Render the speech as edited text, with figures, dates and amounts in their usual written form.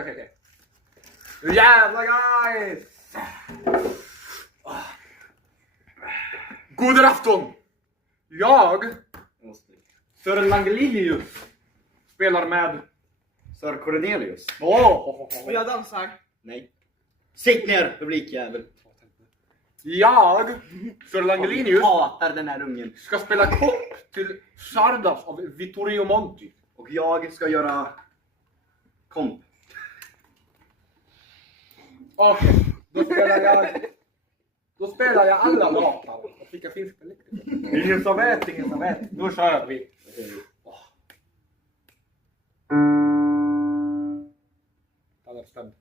okej. Nu jävlar guys! God afton! Jag, Sir Langelius, spelar med Sir Cornelius. Och jag dansar. Nej. Sitt ner, publikjävel. Jag, Sir Langelius, Hatar den här ungen. ska spela kopp till Sardas av Vittorio Monti. Och jag ska göra komp. Och då spelar jag alla låtar. Vilka finns det lite? Ingen som vet. Nu kör vi. Ta den stämmen.